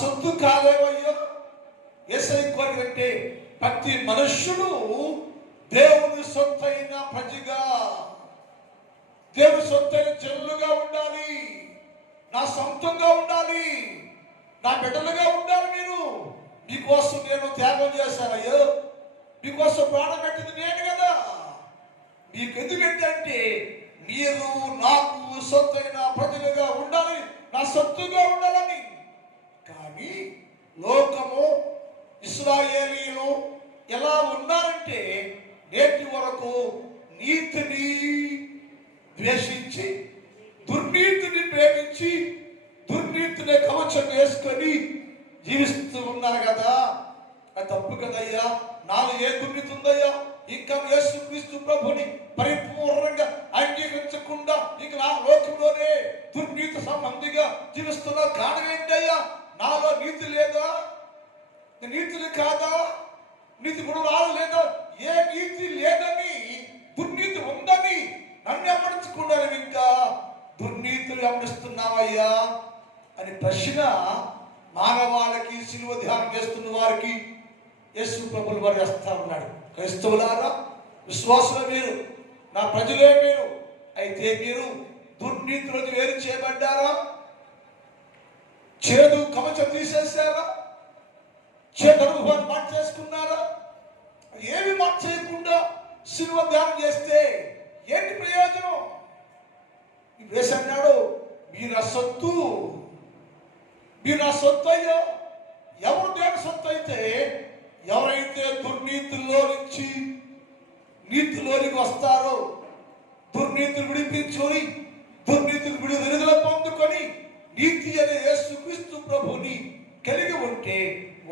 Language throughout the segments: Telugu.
సొత్తు కాదేవయ్యో. యేసయ్య కోరికంటే ప్రతి మనుష్యుడు దేవుని సొత్తైన ప్రజగా, దేవుని సొత్తైన జనులుగా ఉండాలి. నా సొంతంగా ఉండాలి, నా బిడ్డలుగా ఉండాలి. మీరు మీకోసం నేను త్యాగం చేశానయ్యో, మీకోసం ప్రాణం పెట్టింది నేను కదా. మీకు ఎందుకంటే మీరు నాకు సొత్తైన ప్రజలుగా ఉండాలి, నా సొత్తుగా ఉండాలని. కానీ లోకము, ఇశ్రాయేలీయులు ఎలా ఉన్నారంటే నేటి వరకు నీతిని ద్వేషించి, దుర్నీతిని ప్రేమించి, దుర్నీతిని కవచం వేసుకొని జీవిస్తూ ఉన్నారు కదా. అది తప్పు కదయ్యా. నాలో ఏ దుర్నీతి ఉందయ్యా? ఇంకా యేసుక్రీస్తు ప్రభుని పరిపూర్ణంగా అంగీకరించకుండా ఇక నా లోకంలోనే దుర్నీతి సంబంధిగా జీవిస్తున్నా కారణం ఏంటయ్యా? నాలో నీతి లేదా? నీతిని కాదా? నీతి గుణాలు లేదా? ఏ నీతి లేదని, దుర్నీతి ఉందని నన్ను వెంబడించకుండా ఇంకా దుర్నీతిని వెంబడిస్తున్నావయ్యా అని ప్రశ్న మానవాళికి, సిలువ ధ్యానం చేస్తున్న వారికి యేసు ప్రభువులు వారు వేస్తా ఉన్నాడు. క్రైస్తవులారా, విశ్వాసులు మీరు, నా ప్రజలే మీరు. అయితే మీరు దుర్నీతిలోకి వేరు చేయబడ్డారా? చేదు కవచం తీసేశారా? చేదు అనుభవాన్ని మాట చేసుకున్నారా? ఏమి మాట చేయకుండా సిలువ ధ్యానం చేస్తే ఏంటి ప్రయోజనం? వేసి అన్నాడు, మీరు ఆ సొత్తు, మీరు ఆ సొత్తు అయ్యో. ఎవరు దేవుని సొత్తు అయితే, ఎవరైతే దుర్నీతిలో నుంచి నీతిలోనికి వస్తారో, దుర్నీతిని విడిపించుకొని, దుర్నీతిని విడుదల పొందుకొని నీతి అనే యేసుక్రీస్తు ప్రభుని కలిగి ఉంటే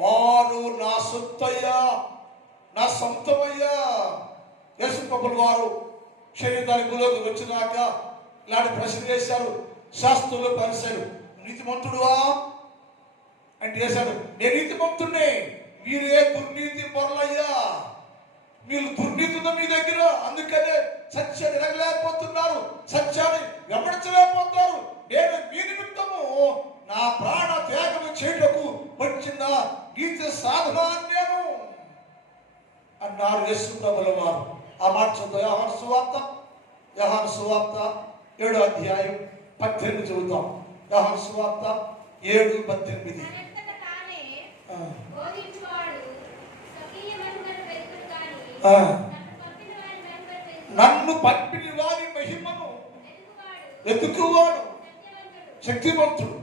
వారు నా సొత్తయ్యా, నా సొంతమయ్యా. యేసు ప్రభులు వారు శరీరానికి భూలోకి వచ్చినాక ఇలాంటి ప్రశ్న చేశారు శాస్త్రులు, పరిసరు. నీతిమంతుడువా అంటే చేశాడు, నేను నీతిమంతుడే. మీరే దుర్నీతి పరులయ్యా. మీరు దుర్నీతి ఉందా మీ దగ్గర, అందుకనే సత్యాన్ని ఎరగలేకపోతున్నారు, సత్యాన్ని వెంబడించలేకపోతున్నారు. నేను మీ నిమిత్తము నా ప్రాణ త్యాగం చేయటకు వచ్చిన నీతి సాధన నేను అన్నారు యేసు ప్రభుల వారు. ఆ మాట చదువు. యోహాను సువార్త 7వ అధ్యాయం 18 చదువుతాం. యోహాను సువార్త 7:18. నన్ను పంపిన వారి మహిమను వెతుకువాడు శక్తివంతుడు.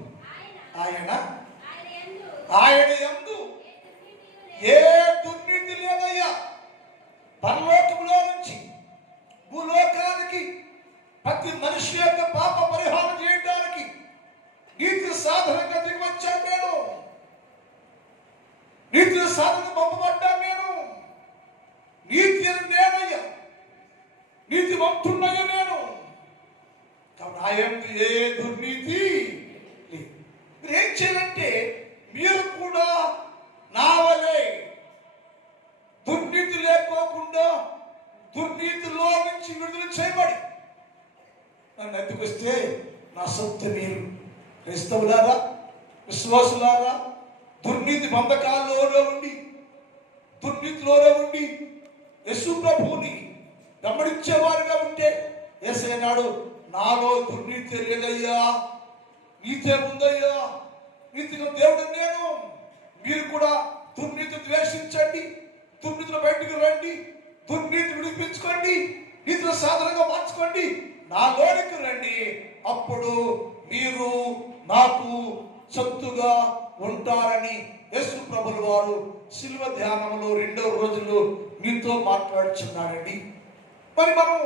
ఆయన యందు ఏ దుర్నీతి లేదయ్యా. పరలోకంలో నుంచి భూలోకానికి ప్రతి మనిషి యొక్క పాప పరిహారం చేయడానికి నీతి సాధనంగా దిగి వచ్చాను నేను. నీతి సాధన పంపబడ్డాను నేను. నీతి అని నేనయ్యా, నీతివంతున్నయ్యా నేను. కాబట్టి ఏ దుర్నీతి లేదు. మీరు ఏం చేయాలంటే మీరు కూడా నా వలే దుర్నీతి లేకోకుండా దుర్నీతిలో నుంచి విడుదల చేయబడి నన్ను ఎత్తుకొస్తే నా సొంత మీరు. క్రైస్తవులారా, విశ్వాసులారా, దుర్నీతి బంధకాల్లోనే ఉండి, దుర్నీతిలోనే ఉండి యేసు ప్రభువుని వెంబడించేవారుగా ఉంటే యేసయ్య అన్నాడు, నాలో దుర్నీతి లేదయ్యా, నీతే ఉందయ్యా, నీతిగా దేవుడు నేను. మీరు కూడా దుర్నీతి ద్వేషించండి, దుర్నీతిలో బయటకు రండి, దుర్నీతి విడిపించుకోండి, నీతిలో సాధనగా మార్చుకోండి, నాలోనికి రండి. అప్పుడు మీరు నాకు సొత్తుగా ఉంటారని యేసు ప్రభుల వారు శిలువ ధ్యానంలో 2వ రోజుల్లో మీతో మాట్లాడుచున్నారండి. మరి మనం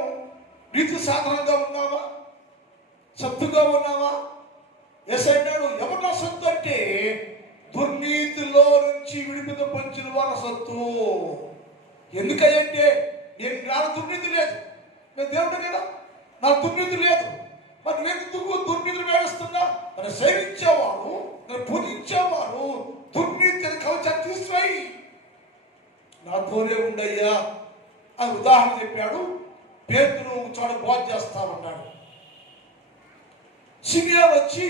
నీతి సాధనంగా ఉన్నావా? సొత్తుగా ఉన్నావా? యేసయ్య ఎవరు నా సొత్తు అంటే దుర్నీతిలో నుంచి విడిపిత పంచిన వారి సొత్తు. ఎందుకంటే నాకు దుర్నీతి లేదు, నేను దేవుడు కదా, నాకు దుర్నీతి లేదు. మరి నేను ఎందుకు దుర్నీతిని వేస్తున్నా? నన్ను సేవించేవారు, నన్ను పూజించేవారు దుర్నీతిని కవచాన్ని తీసివేయి, నాతోనే ఉండయ్యా అని ఉదాహరణ చెప్పాడు. పేతురు చోట బోధ చేస్తా ఉన్నాడు. సిమియోను వచ్చి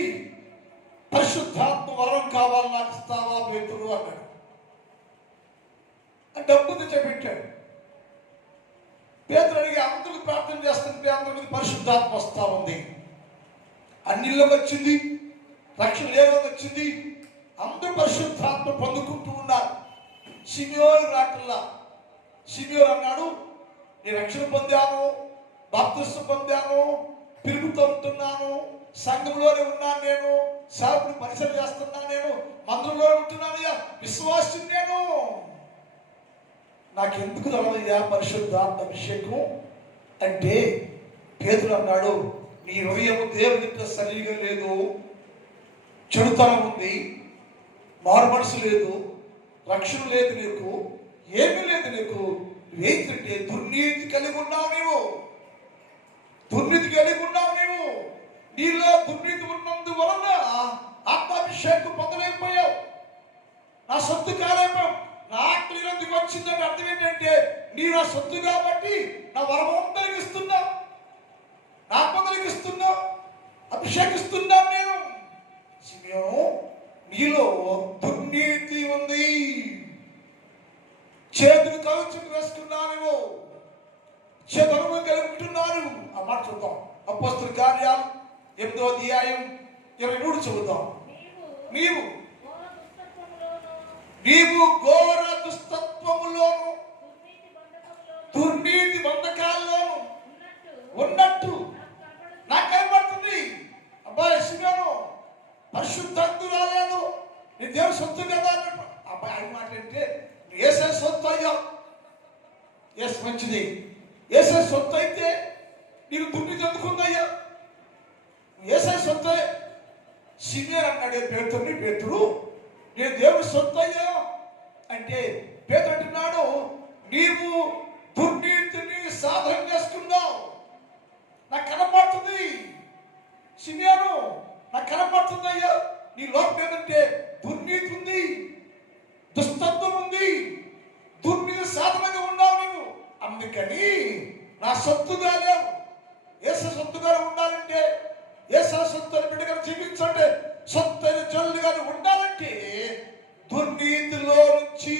పరిశుద్ధాత్మ వరం కావాలి నాకు ఇస్తావా పేతురు అన్నాడు. డబ్బు తెచ్చిపెట్టాడు. పేతురు అడిగి అందరికి ప్రార్థన చేస్తుంటే అందరి మీద పరిశుద్ధాత్మ వస్తా ఉంది. అన్నిళ్ళకి వచ్చింది, రక్షణ లేవకి వచ్చింది, అందరూ పరిశుద్ధాత్మ పొందుకుంటూ ఉన్నారు. సిమియోను రాకల్లా. సిమియోను అన్నాడు, నేను రక్షణ పొందాను, బాప్తిస్మం పొందాను, పిలుపుతో ఉంటున్నాను, సంఘంలోనే ఉన్నాను, నేను సేవకుని పరిచయం చేస్తున్నాను, నేను మందిరంలో ఉంటున్నానయ్యా, విశ్వాసం నేను, నాకెందుకు తెలవయ్యా పరిశుద్ధాత్మ అభిషేకం అంటే పేతురు అన్నాడు, నీ హృదయం దేవుని సరిగా లేదు, చెడుతనం ఉంది, మారు మనసు లేదు, రక్షణ లేదు, నీకు ఏమీ లేదు, నీకు ఏంటంటే దుర్నీతి కలిగి ఉన్నావు, నీవు దుర్నీతి కలిగి ఉన్నావు, నీవు నీలో దుర్నీతి ఉన్నందువలన ఆత్మాభిషేకం పొందలేకపోయావు, నా సొత్తు కాలేకపోయావు. నా ఆత్మ నీలోకి వచ్చిందని అర్థం ఏంటంటే నీ నా సొత్తు కాబట్టి నా వరం అందరికి ఇస్తున్నా, నా ఆత్మకి ఇస్తున్నా, అభిషేకిస్తున్నాను నేను. సిమియోను, నీలో దుర్నీతి ఉంది, చేతులు కవచం వేసుకున్నాను, చేతులు కలుపుకుంటున్నారు. ఆ మాట చూద్దాం. అపోస్తలుల కార్యాలు 8వ అధ్యాయం 23 చదువుతాం. నీవు ఘోర దుస్తత్వములోను దుర్నీతి బంధకాల్లోను ఉన్నట్టు నాకు కనబడుతుంది. అబ్బాయి సిమియోను, పరిశుద్ధాత్మ రాలేదు, నీ దేవుని సొత్తు కదా అన్నట్టు. అబ్బాయి ఆయన మాట అంటే యేసే సొత్తు అయ్యా, యేసు మంచిది, యేసే సొత్తు అయితే నీకు దుర్నీతి ఎందుకుందయ్యా, యేసే సొత్తే. సిమియోను అన్నాడు పేతురుని, పేతురు నేను దేవుని సొత్తు అయ్యా అంటే పేతురు అంటున్నాడు, నీవు దుర్నీతిని సాధన చేసుకున్నావు, నాకు కనపడుతుంది. సిమియోను, నాకు కనపడుతుంది అయ్యా, నీ లోపల ఏంటంటే దుర్నీతి ఉంది, దుస్తత్వం ఉంది, దుర్నీతి సాధనగా ఉన్నావు నువ్వు, అందుకని నా సొత్తుగా లేవు. యేసు సొత్తుగా ఉండాలంటే, యేసు సొత్తు బిడ్డగా జీవించండి, సొత్తైన జల్లుగా ఉండాలంటే దుర్నీతిలో నుంచి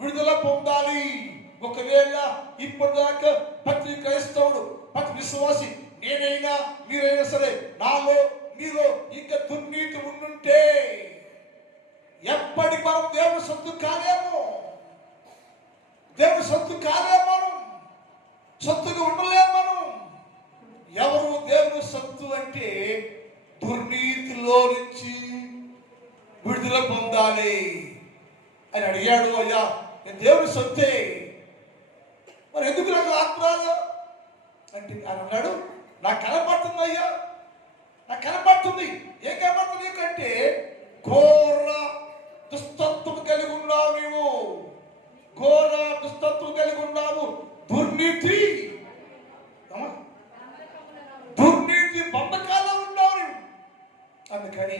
విడుదల పొందాలి. ఒకవేళ ఇప్పటిదాకా ప్రతి క్రైస్తవుడు, ప్రతి విశ్వాసి, నేనైనా మీరైనా సరే, నాలో మీలో ఇంకా దుర్నీతి ఉండుంటే ఎప్పటి మనం దేవుని సొత్తు కాలేము, దేవుని సొత్తు కాలేము, మనం సొత్తుగా ఉండలేము. మనం ఎవరు దేవుని సొత్తు అంటే దుర్నీతిలో నుంచి విడుదల పొందాలి అని అడిగాడు. అయ్యా నేను దేవుని సొత్తే, మరి ఎందుకు నాకు ఆత్మరాలు అంటే అని అన్నాడు, నాకు కనపడుతుంది అయ్యా, నాకు కనపడుతుంది. ఏం కనపడుతుంది నీకంటే ఘోర దుస్తత్వం కలిగి ఉన్నావు, నీవు ఘోర దుస్తత్వం కలిగి ఉన్నావు, దుర్నీతి బంధకాల్లో ఉన్నావు. అందుకని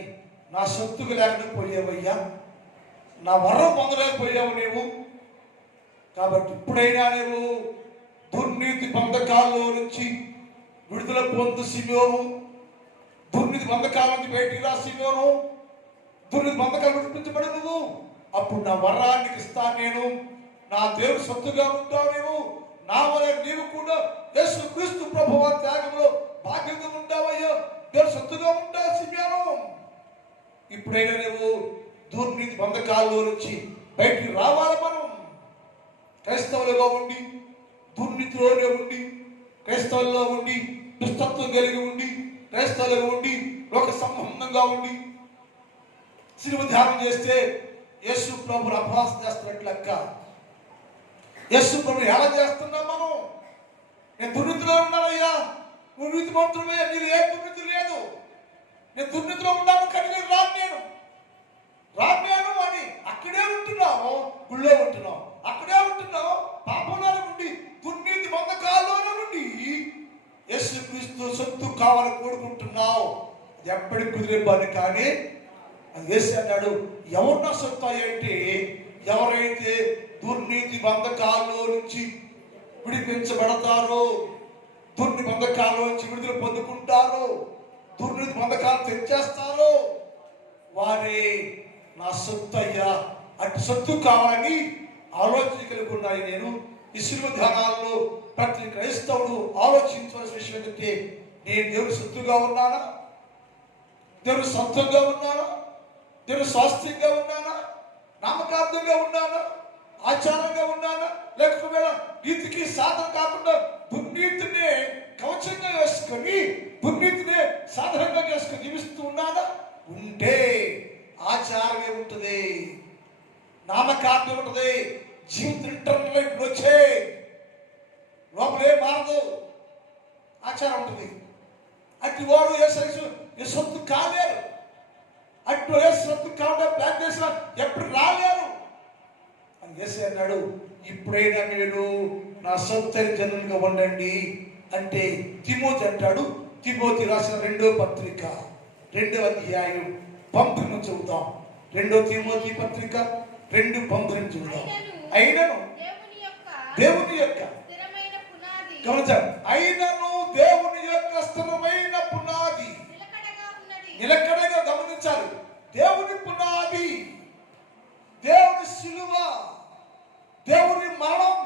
నా సొత్తుకు లేకపోయావయ్యా, నా వరం పొందలేకపోయావు నీవు. కాబట్టి ఇప్పుడైనా నువ్వు దుర్నీతి బంధకాల్లో నుంచి విడుదల పొందు సిమియోను, దుర్నీతి బంధకాల నుంచి బయటికి రా సిమియోను, దుర్నీతి బంధకాలు విడిపించబడి నువ్వు, అప్పుడు నా వరాన్ని ఇస్తాను నేను, నా దేవుని సొత్తుగా ఉంటావు నీవు, నా వల్ల నీవు కూడా యేసు క్రీస్తు ప్రభువు త్యాగంలో బాధ్యత ఉంటావయ్యా, దేవుని సొత్తుగా ఉంటావు సిమియోను. ఇప్పుడైనా నువ్వు దుర్నీతి బంధకాల్లో నుంచి బయటికి రావాలి. మనం క్రైస్తవులుగా ఉండి, దుర్నీతిలోనే ఉండి, క్రైస్తవుల్లో ఉండి, దుష్టత్వం కలిగి ఉండి, క్రైస్తవులుగా ఉండి, లోక సంబంధంగా ఉండి సిలువ ధ్యానం చేస్తే యేసు ప్రభువును అపహాస్యం చేస్తున్నట్లు లెక్క. యేసు ప్రభువుని ఎలా చేస్తున్నాం మనం? నేను దుర్నీతిలో ఉన్నానయ్యా, నువ్వు నీతిమంతుడయ్యా, నీకు ఏ దుర్నీతి లేదు, నేను దుర్నీతిలో ఉన్నాను కానీ నేను రాను అని అక్కడే ఉంటున్నావు, గుళ్ళో ఉంటున్నావు, అక్కడే ఉంటున్నావు, పాపంలో ఉండి దుర్నీతి బంధకాల్లోనే ఉండి యేసు క్రీస్తు సొత్తు కావాలని కోరుకుంటున్నావు. అది ఎప్పటికి కుదిరే పని. కానీ అది యేసు అన్నాడు, ఎవరు నా సొత్తు అంటే ఎవరైతే దుర్నీతి బంధకాల్లో నుంచి విడిపించబడతారో, దుర్నీతి బంధకాల్లో నుంచి విడుదల పొందుకుంటారో, దుర్నీతి బంధకాలు తెచ్చేస్తారో, వారే నా సొత్తు అయ్యా. అటు సొత్తు కావాలని ఆలోచన కలిగి ఉన్నాయి. నేను ఈ శిలువ ధ్యానాల్లో ప్రతి క్రైస్తవుడు ఆలోచించవలసిన విషయం ఏంటంటే, నేను దేవుని సొత్తుగా ఉన్నానా? దేవుని సొంతంగా ఉన్నానా? దేవుని స్వాస్థ్యంగా ఉన్నానా? నామకార్థంగా ఉన్నానా? ఆచారంగా ఉన్నానా? లేకపోతే నీతికి సాధన కాకుండా దుర్నీతినే కవచంగా వేసుకొని దుర్నీతినే సాధనంగా చేసుకొని జీవిస్తూ ఉన్నానా? ఉంటే ఆచారమే ఉంటుంది, నామకార్థం ఉంటుంది, జీవితం ఇంటర్నల్ ఇప్పుడు వచ్చే లోపలే మారదు, ఆచారం ఉంటుంది. అటు వారు ఏ సొత్తు కాలేరు, అటు ఏ సొత్తు కావడం ప్లాన్ చేసిన ఎప్పుడు రాలేరు అని చేసి అన్నాడు. ఇప్పుడైనా మీరు నా సొత్తైన జనులుగా ఉండండి అంటే తిమోతి అంటాడు. తిమోతి రాసిన 2వ పత్రిక 2వ అధ్యాయం 19 నుంచి చదువుతాం. 2 తిమోతి పత్రిక 2:19 చదువుతాం. అయినను దేవుని యొక్క గమనించారు, అయినను దేవుని యొక్క స్థిరమైన పునాది నిలకడగా, గమనించాలి, దేవుని పునాది, దేవుని శిలువ, దేవుని మరణం,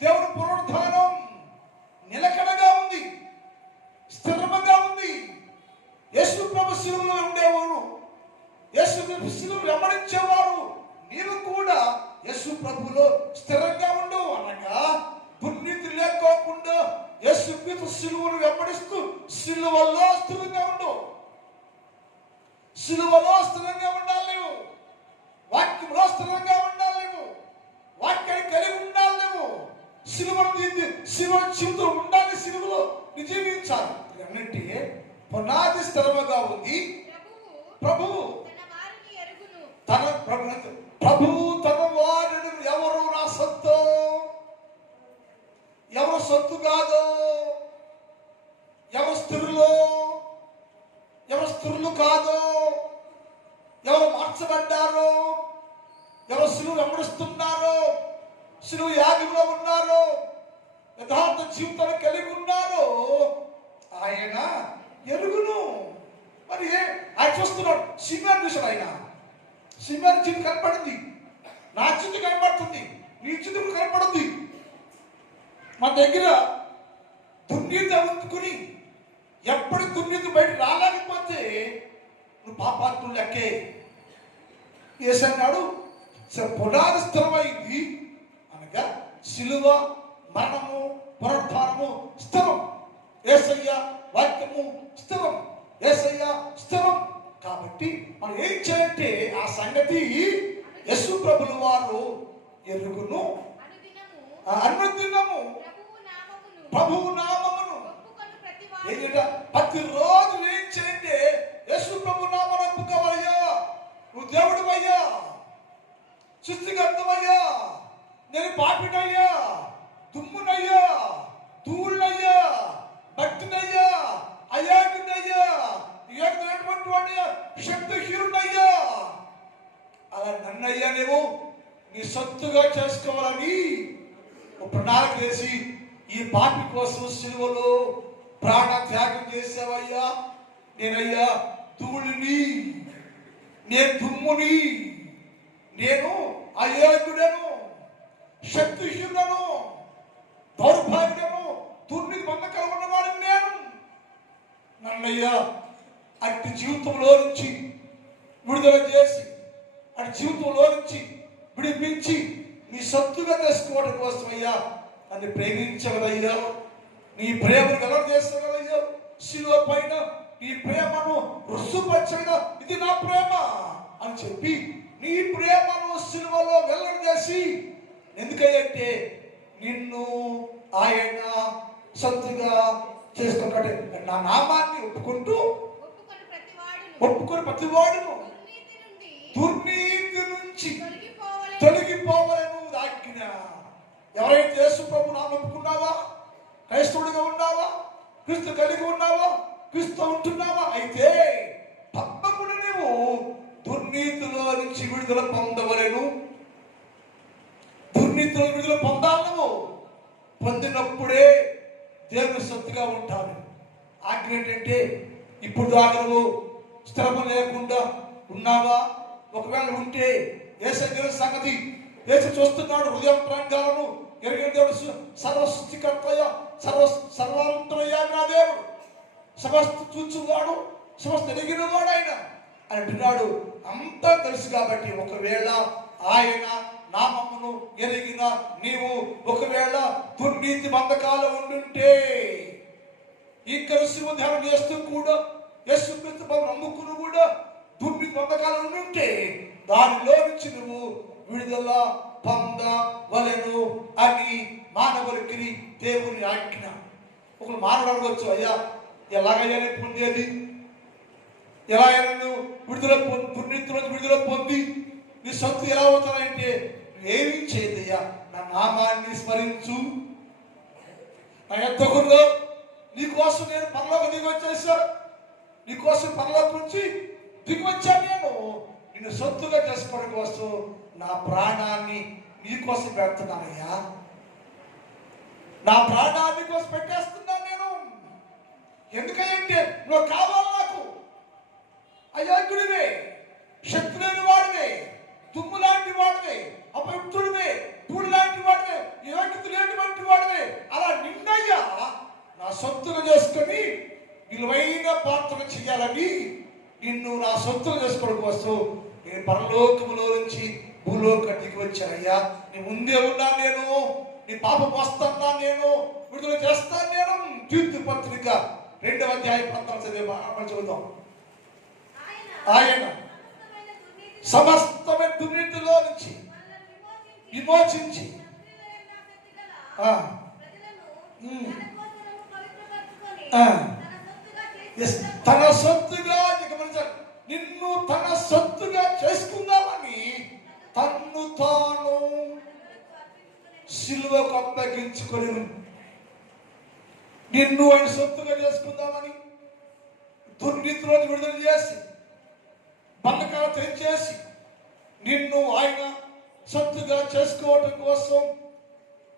దేవుని పునరుద్ధానం నిలకడగా ఉంది, స్థిరంగా ఉంది. యేసు ప్రభు శిలువలో ఉండేవారు, యేసు ప్రభు శిలువ వెంబడించేవారు, నీవు కూడా యేసు ప్రభులో స్థిరంగా ఉండు అనగా దుర్నీతి లేకోకుండా యేసు ప్రభు శిలువను వెంబడిస్తూ శిలువలో స్థిరంగా ఉండు. శిలువలో స్థిరంగా ఉండాలి నువ్వు, వాక్యంలో స్థిరంగా ఉండాలి నువ్వు, వాక్యాన్ని కలిగి ఉండాలి నువ్వు, శిలువ జీవితం ఉండాలి, శిలువలో జీవించాలి. అన్నింటి పునాది స్థిరముగా ఉంది. ప్రభువు తన వారిని ఎవరు నా సొత్తు, ఎవరు సొత్తు కాదు, ఎవరు స్థిరులు కాదు, ఎవరు మార్చబడ్డారో, ఎవరు శిలువ వెంబడిస్తున్నారో, శిలువ యాగంలో ఉన్నారో, యథార్థ జీవితాన్ని కలిగి ఉన్నారో ఆయన ఎరుగును. మరి ఆయన చూస్తున్నాడు, సింహాన్ని చూశాడు. ఆయన సింహాన్ని జీవితం కనపడింది, నా జీవితం కనపడుతుంది, నీ జీవితం కనపడుతుంది. మన దగ్గర దుర్నీతి అందుకుని ఎప్పటి దుర్నీతి బయట రాలేకపోతే నువ్వు పాపాత్ములు లెక్కే. ఏసన్నాడు పునాది స్థిరమైంది అనగా శిలువ, మరణము, పునరుద్ధానము స్థిరం, యేసయ్య వాక్యము స్థిరం, యేసయ్య స్థిరం. కాబట్టి మనం ఏం చేయాలంటే ఆ సంగతి యేసు ప్రభుల వారు ఎరుగును, అనుదినము ప్రభువు నామమును ప్రతిరోజు ఏం చేయండి, యేసు ప్రభు నామను ఒప్పుకోవయ్యా, నువ్వు దేవుడు అయ్యా, సృష్టికర్తవయ్యా, నేను పాపినయ్యా, దుమ్మునయ్యా, ధూళయ్యా, భక్తునయ్యా, అయాకునయ్యా, శక్తిహీనుడయ్యా, అలా నన్నయ్యా నువ్వు నీ సొత్తుగా చేసుకోవాలని ప్రణాళిక వేసి ఈ పాపి కోసం సిలువలో ప్రాణ త్యాగం చేసావయ్యా. నేనయ్యా ధూళిని, నేను దుమ్ముని, నేను అయోగ్యుడను, శక్తిహీనుడను, దౌర్భాగ్యుడను, దుర్నీతి బంధకాలు ఉన్నవాడిని నేను. నన్నయ్యా అట్టి జీవితంలో నుంచి విడుదల చేసి, అటు జీవితంలో నుంచి విడిపించి నీ సొత్తుగా చేసుకోవడం కోసమయ్యా నన్ను ప్రేమించగలయ్యా, నీ ప్రేమను వెల్లడి చేస్తగలయ్యా, శిలువ పైన నీ ప్రేమను రుసుపరచగా ఇది నా ప్రేమ అని చెప్పి నీ ప్రేమను శిలువలో వెల్లడి చేసి, ఎందుకంటే నిన్ను ఆయన సొత్తుగా చేసుకున్నాడు. నా నామాన్ని ఒప్పుకొని ప్రతివాడును దుర్నీతి నుంచి తొలగిపోవాలను ఆజ్ఞ. ఎవరైతే యేసు ప్రభు నామమున ఒప్పుకున్నావా, క్రైస్తవుడిగా ఉన్నావా, క్రీస్తు కలిగి ఉన్నావా, క్రీస్తు ఉంటున్నావా, అయితే తప్పకుండా నువ్వు దుర్నీతిలో నుంచి విడుదల పొందవలెను. దుర్నీతిలో విడుదల పొందాలి. నువ్వు పొందినప్పుడే దేవుని సొత్తుగా ఉంటాను. ఆజ్ఞ ఏంటంటే ఇప్పుడు దాకా నువ్వు స్థిరము లేకుండా ఉన్నావా? ఒకవేళ ఉంటే యేసయ్య దేవుని సంగతి యేసు చూస్తున్నాడు. హృదయం ప్రాంగాలను ఎరిగిన దేవుడు, సర్వసృష్టికర్తయ్య, సర్వాంతరయ్య నా దేవుడు, సమస్త చూచువాడు, సమస్త ఎరిగిన వాడు ఆయన అని అంటున్నాడు. అంతా తెలుసు కాబట్టి ఒకవేళ ఆయన నామమును ఎరిగిన నీవు ఒకవేళ దుర్నీతి బంధకాలు ఉండుంటే, ఇక్కడ శివ ధ్యానం చేస్తూ కూడా యేసుక్రీస్తు ప్రభువును నమ్ముకుని కూడా దుర్నీతి బంధకాలు ఉండుంటే దానిలో నుంచి నువ్వు విడుదల పొందవలెను అని మానవులకి దేవుని ఆజ్ఞ. ఒకరు మానవుడు అడగవచ్చు, అయ్యా ఎలాగయ్యా నేను పొందేది, ఎలా అయినా నువ్వు దుర్నీతిలో విడుదల పొంది నీ సొత్తు ఎలా అవుతానంటే, ఏమీ చేయదయ్యా, నా నామాన్ని స్మరించు, నా ఎద్దకుల్లో నీకోసం నేను పరలోకి దిగి వచ్చేసా, నీకోసం పరలోకి నుంచి దిగి వచ్చాను, నేను నిన్ను సొత్తుగా చేసుకోవడం కోసం నా ప్రాణాన్ని నీకోసం పెడుతున్నానయ్యా, నా ప్రాణాన్ని కోసం పెట్టేస్తున్నాను నేను. ఎందుకంటే నువ్వు కావాలి నాకు, అయోగ్యుడివే, శక్తి లేని వాడివే, తుమ్ము లాంటి వాడివే, అపవిత్రుడివే, పూడి లాంటి వాడివే, యోగ్యత లేనివంటి వాడివే. అలా నిన్నయ్యా నా సొత్తులు చేసుకొని విలువైన పాత్ర చేయాలని నిన్ను నా సొత్తులు చేసుకోవడం కోసం నేను పరలోకములో నుంచి భూలోక దిగి వచ్చానయ్యా. నీ ముందే ఉన్నా నేను, నీ పాపం వస్తున్నా నేను, విడుదల చేస్తాను నేను. తీర్పు పత్రిక 2వ అధ్యాయం 14 చదువుతాం. ఆయన సమస్తమైన దుర్నీతిలో నుంచి విమోచించి తన సొత్తుగా నిన్ను తన సొత్తుగా చేసుకుందామని తన్ను తాను సిలువకు అప్పగించుకొని నిన్ను ఆయన సొత్తుగా చేసుకుందామని దుర్నీతిలో విడుదల చేసి బంధకాలు తెంచేసి నిన్ను ఆయన సొత్తుగా చేసుకోవటం కోసం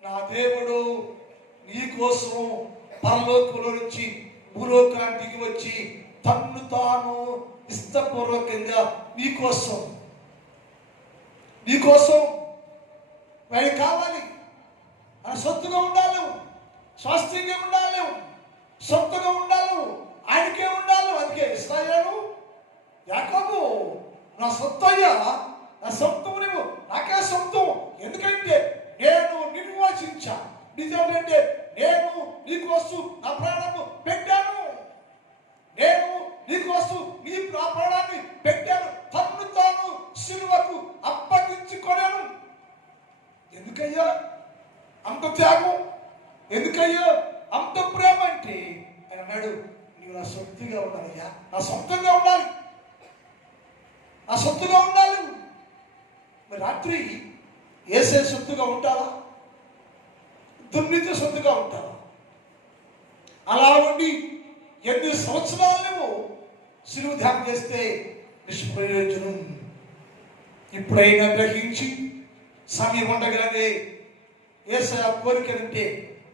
నా దేవుడు నీ కోసం పరలోకంలో నుంచి భూలోకానికి వచ్చి తన్ను తాను ఇష్టపూర్వకంగా నీకోసం ఆయన కావాలి, ఆయన సొత్తుగా ఉండాలి, స్వాస్థ్యంగా ఉండాలి, సొత్తుగా ఉండాలి, ఆయనకే ఉండాలి. అందుకే ఇశ్రాయేలు యాకోబు నా సొత్తయ్యా, నా సొంతం నువ్వు, నాకే సొంతం. ఎందుకంటే నేను నిన్ను వాచించా, నిజమేంటే నేను నీకోసం నా ప్రాణము పెట్టాను, నేను నీకోసం నీ ప్రాణాన్ని పెట్టాను, తన్ను తాను సిలువకు అప్పగించుకొనాను. ఎందుకయ్యా అంత త్యాగం, ఎందుకయ్యా అంత ప్రేమ అంటే ఆయన అన్నాడు, నీవు నా సొత్తుగా ఉండాలయ్యా, నా సొంతంగా ఉండాలి, నా సొత్తుగా ఉండాలి. మరి రాత్రి ఏసే సొత్తుగా ఉంటావా, దుర్నీతి సొత్తుగా ఉంటావా? అలా ఉండి ఎన్ని సంవత్సరాలు నువ్వు సిలువ ధ్యానం చేస్తే నిష్ప్రయోజనం. ఇప్పుడైనా గ్రహించి సమయం ఉండగానే యేసయ్య కోరికనంటే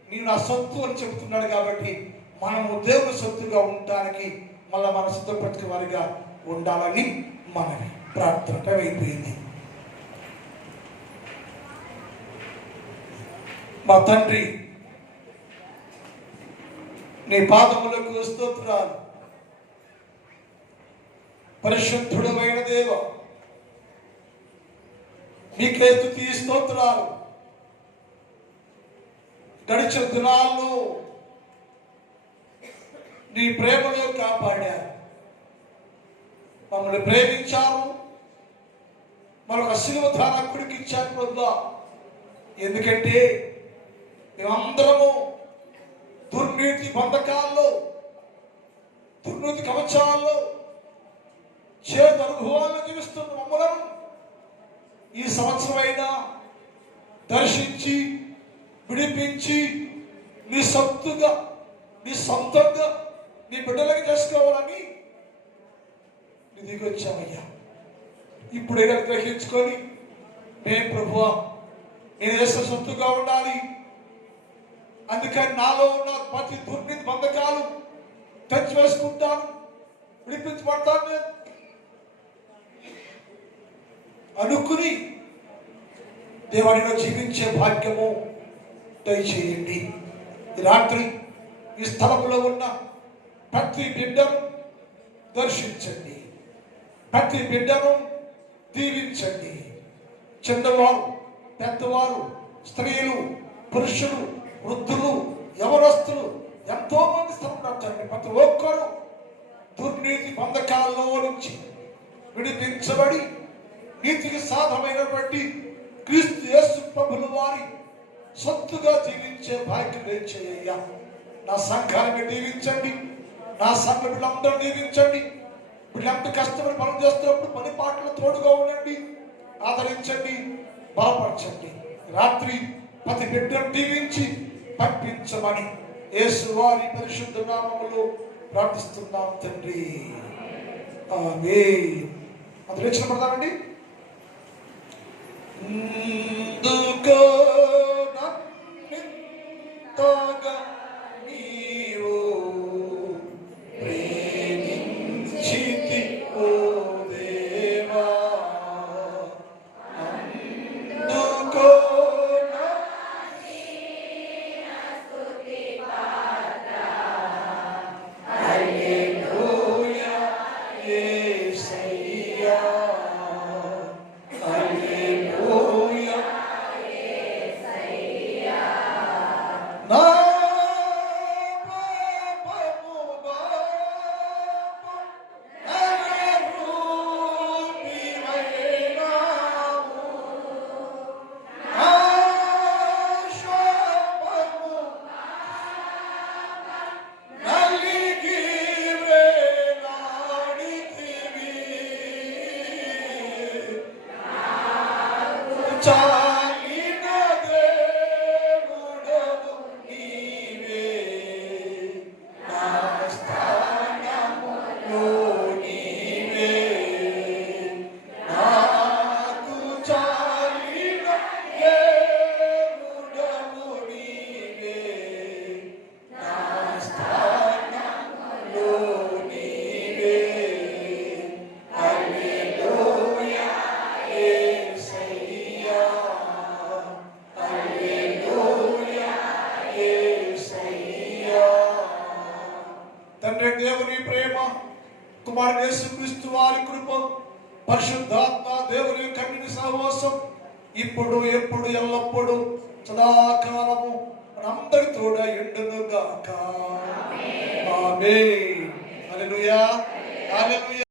నేను నా సొత్తు అని చెబుతున్నాడు కాబట్టి మనము దేవుని సొత్తుగా ఉండడానికి మళ్ళీ మన సిద్ధపట్టుకు వారిగా ఉండాలని మనవి. ప్రార్థన అయిపోయింది. మా తండ్రి, నీ పాదములకు స్తోత్రాలు. పరిశుద్ధుడమైన దేవ, నీకే స్తుతి స్తోత్రాలు. గడిచిన దినాల్లో నీ ప్రేమలో కాపాడారు, మమ్మల్ని ప్రేమించారు, మరొక శిలువ ధారకుడికి ఇచ్చారు ప్రభువా. ఎందుకంటే మేమందరము దుర్నీతి బంధకాల్లో, దుర్నీతి కవచాల్లో, చేదు అనుభవాల్లో జీవిస్తున్న మమ్మలను ఈ సంవత్సరమైనా దర్శించి విడిపించి నీ సొత్తుగా, నీ సొంతంగా, నీ బిడ్డలకు చేసుకోవాలని నీ దిగి వచ్చామయ్యా. ఇప్పుడైనా గ్రహించుకొని మేము ప్రభువా నేను యేసు సొత్తుగా ఉండాలి, అందుకని నాలో ఉన్న ప్రతి దుర్నీతి బంధకాలు తెచ్చివేసుకుంటాను, విడిపించబడతాను. అనుకుని దేవునిలో జీవించే భాగ్యము దయచేయండి. ఈ రాత్రి ఈ స్థలంలో ఉన్న ప్రతి బిడ్డను దర్శించండి, ప్రతి బిడ్డను దీవించండి. చిన్నవారు, పెద్దవారు, స్త్రీలు, పురుషులు, వృద్ధులు, యవనస్తులు ఎంతో మంది స్థలండి. ప్రతి ఒక్కరూ దుర్నీతి బంధకాల్లో నుంచి విడిపించబడి నీతికి సాధమైనటువంటి క్రీస్తు యేసు ప్రభుల వారి సొత్తుగా జీవించే భాగ్యం దయచేయ్యా. నా సంఘాన్ని దీవించండి, నా సంఘ వీళ్ళందరూ దీవించండి. వీళ్ళంతా కష్టపడి పనులు చేస్తున్నప్పుడు పని పాటలు తోడుగా ఉండండి, ఆదరించండి, బలపరచండి. రాత్రి ప్రతి బిడ్డను దీవించి పంపించమని యేసు వారి పరిశుద్ధ నామములో ప్రార్థిస్తున్నాం తండ్రి. ఆమేన్. అది లేచిన పడతానండి. ఎందుకో నన్నింతగా నీవు ప్రేమించితివో దేవా, అందుకో హల్లెలూయా యేసయ్యా, హల్లెలూయా యేసయ్యా. నా పాపము బాపు నరరూపివైనావు, నా శాపము నలిగి వ్రేలాడితివి, చాలిన దేవుడవు నీవే, నా స్థానములో నీవే, నాకు చాలిన దేవుడవు నీవే, నా స్థానములో నీవే. హల్లెలూయా యేసయ్యా, హల్లెలూయా యేసయ్యా. తండ్రి దేవుని ప్రేమ, కుమారుడు యేసుక్రీస్తు వారి కృప, పరిశుద్ధాత్మ దేవుని కన్నిని సహవాసం ఇప్పుడు ఎప్పుడు ఎల్లప్పుడు సదాకాలము మనందరి తోడ ఎండును గాక. ఆమేన్. హల్లెలూయా, హల్లెలూయా.